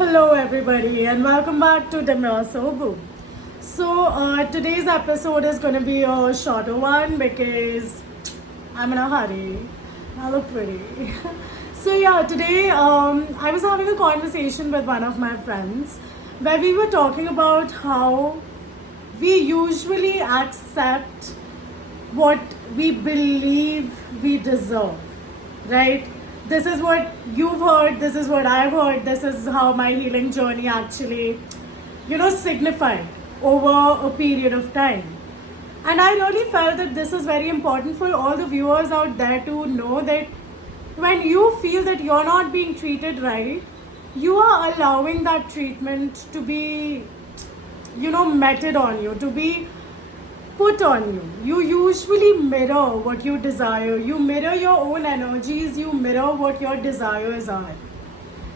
Hello, everybody, and welcome back to Demir Sobu. Today's episode is going to be a shorter one because I'm in a hurry. I look pretty. Today I was having a conversation with one of my friends where we were talking about how we usually accept what we believe we deserve, right? This is what you've heard, this is what I've heard, this is how my healing journey actually, signified over a period of time. And I really felt that this is very important for all the viewers out there to know that when you feel that you're not being treated right, you are allowing that treatment to be, meted on you, to be put on you. You usually mirror what you desire. You mirror your own energies. You mirror what your desires are.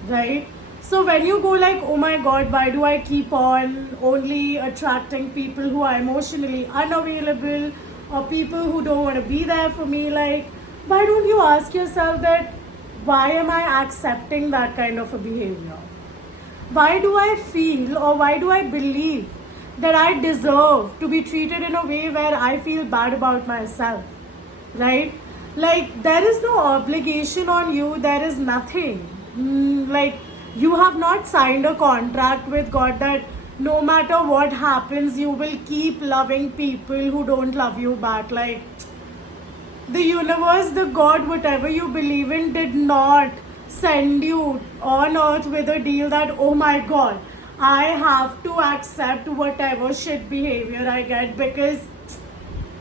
Right? So when you go like, oh my god, why do I keep on only attracting people who are emotionally unavailable or people who don't want to be there for me? Like, why don't you ask yourself that why am I accepting that kind of a behavior? Why do I feel or why do I believe that I deserve to be treated in a way where I feel bad about myself, right? Like, there is no obligation on you, there is nothing. Like, you have not signed a contract with God that no matter what happens, you will keep loving people who don't love you back. Like, the universe, the God, whatever you believe in, did not send you on earth with a deal that, oh my God, I have to accept whatever shit behavior I get because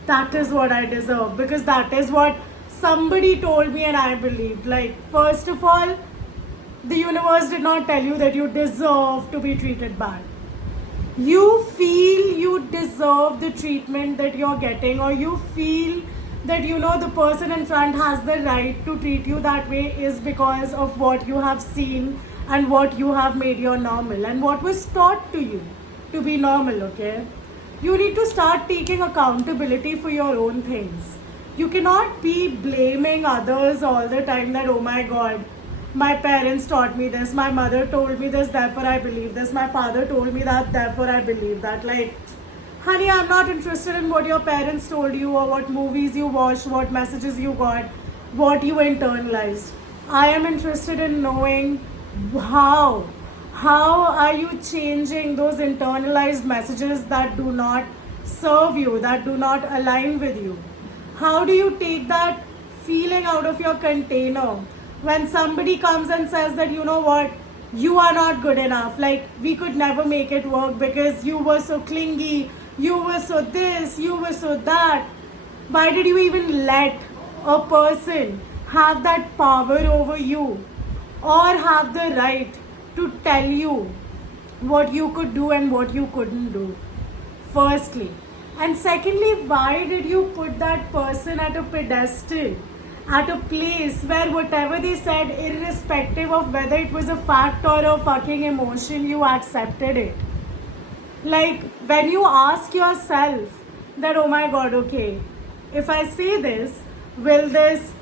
that is what I deserve. Because that is what somebody told me and I believed. Like, first of all, the universe did not tell you that you deserve to be treated bad. You feel you deserve the treatment that you're getting, or you feel that the person in front has the right to treat you that way is because of what you have seen and what you have made your normal and what was taught to you to be normal. Okay, you need to start taking accountability for your own things. You cannot be blaming others all the time that, oh my god, my parents taught me this, my mother told me this, therefore I believe this, my father told me that, therefore I believe that. Like, honey, I'm not interested in what your parents told you or what movies you watched, what messages you got, what you internalized. I am interested in knowing how. How are you changing those internalized messages that do not serve you, that do not align with you? How do you take that feeling out of your container when somebody comes and says that, you know what, you are not good enough, like we could never make it work because you were so clingy, you were so this, you were so that. Why did you even let a person have that power over you or have the right to tell you what you could do and what you couldn't do? Firstly. And secondly, why did you put that person at a pedestal, at a place where whatever they said, irrespective of whether it was a fact or a fucking emotion, you accepted it? Like, when you ask yourself that, oh my god, okay, if I say this, will this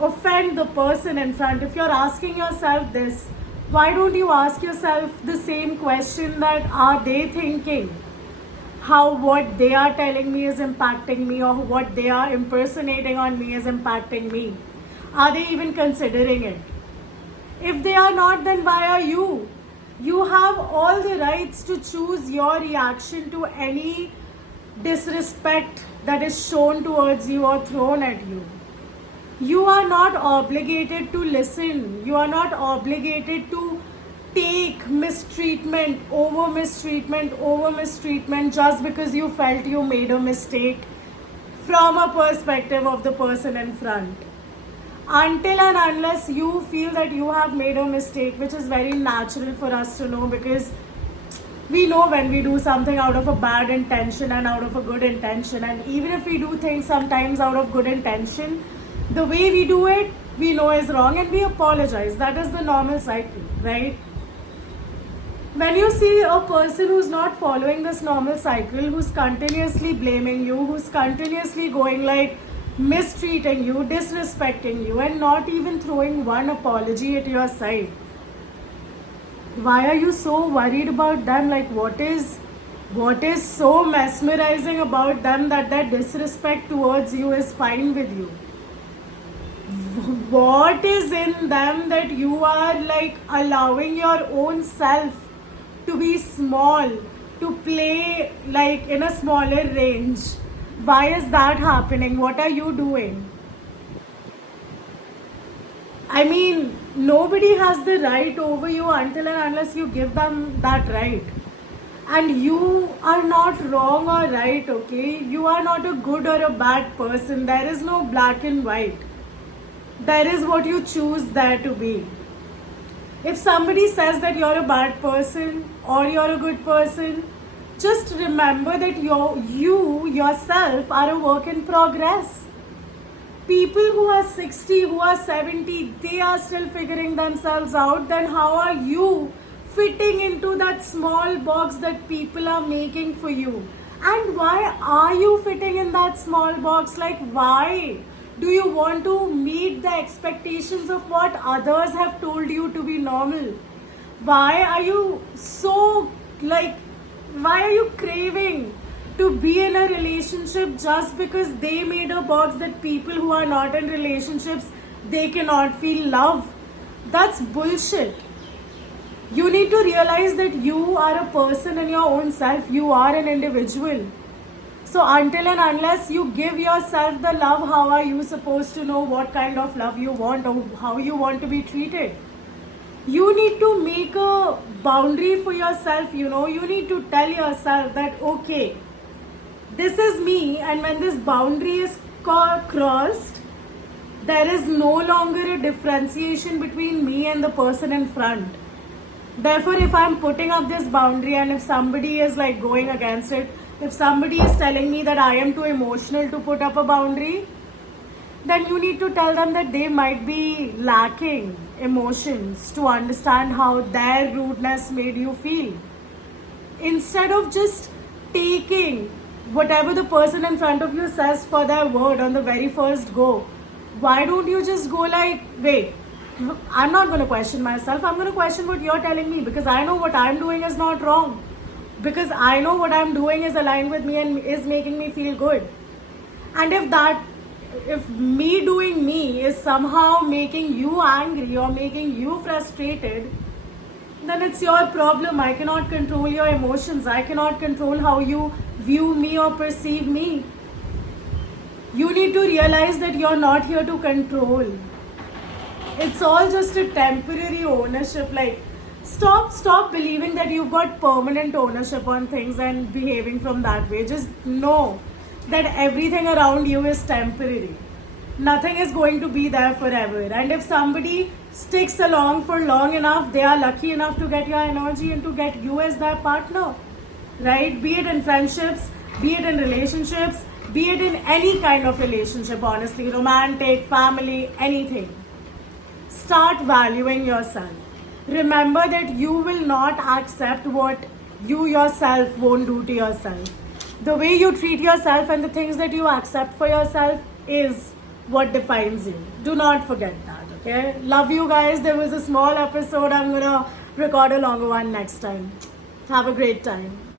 offend the person in front? If you're asking yourself this, why don't you ask yourself the same question that, are they thinking how what they are telling me is impacting me or what they are impersonating on me is impacting me? Are they even considering it? If they are not, then why are you? You have all the rights to choose your reaction to any disrespect that is shown towards you or thrown at you. You are not obligated to listen. You are not obligated to take mistreatment over mistreatment over mistreatment just because you felt you made a mistake from a perspective of the person in front. Until and unless you feel that you have made a mistake, which is very natural for us to know because we know when we do something out of a bad intention and out of a good intention. And even if we do things sometimes out of good intention, the way we do it, we know is wrong and we apologize. That is the normal cycle, right? When you see a person who's not following this normal cycle, who's continuously blaming you, who's continuously going like, mistreating you, disrespecting you, and not even throwing one apology at your side, Why are you so worried about them? Like, what is so mesmerizing about them that their disrespect towards you is fine with you? What is in them that you are like allowing your own self to be small, to play like in a smaller range? Why is that happening? What are you doing? I mean, nobody has the right over you until and unless you give them that right. And you are not wrong or right, okay? You are not a good or a bad person. There is no black and white. There is what you choose there to be. If somebody says that you're a bad person or you're a good person, just remember that you yourself are a work in progress. People who are 60, who are 70, they are still figuring themselves out. Then how are you fitting into that small box that people are making for you? And why are you fitting in that small box? Like, why? Do you want to meet the expectations of what others have told you to be normal? Why are you so, like, why are you craving to be in a relationship just because they made a box that people who are not in relationships, they cannot feel love? That's bullshit. You need to realize that you are a person in your own self. You are an individual. So until and unless you give yourself the love, how are you supposed to know what kind of love you want or how you want to be treated? You need to make a boundary for yourself. You need to tell yourself that, okay, this is me, and when this boundary is crossed, there is no longer a differentiation between me and the person in front. Therefore, if I'm putting up this boundary and if somebody is like going against it, if somebody is telling me that I am too emotional to put up a boundary, then you need to tell them that they might be lacking emotions to understand how their rudeness made you feel. Instead of just taking whatever the person in front of you says for their word on the very first go, why don't you just go like, wait, I'm not going to question myself. I'm going to question what you're telling me, because I know what I'm doing is not wrong. Because I know what I'm doing is aligned with me and is making me feel good. And if me doing me is somehow making you angry or making you frustrated, then it's your problem. I cannot control your emotions. I cannot control how you view me or perceive me. You need to realize that you're not here to control. It's all just a temporary ownership. Like, stop believing that you've got permanent ownership on things and behaving from that way. Just know that everything around you is temporary. Nothing is going to be there forever. And if somebody sticks along for long enough, they are lucky enough to get your energy and to get you as their partner. Right? Be it in friendships, be it in relationships, be it in any kind of relationship, honestly, romantic, family, anything. Start valuing yourself. Remember that you will not accept what you yourself won't do to yourself. The way you treat yourself and the things that you accept for yourself is what defines you. Do not forget that, okay? Love you guys. There was a small episode. I'm gonna record a longer one next time. Have a great time.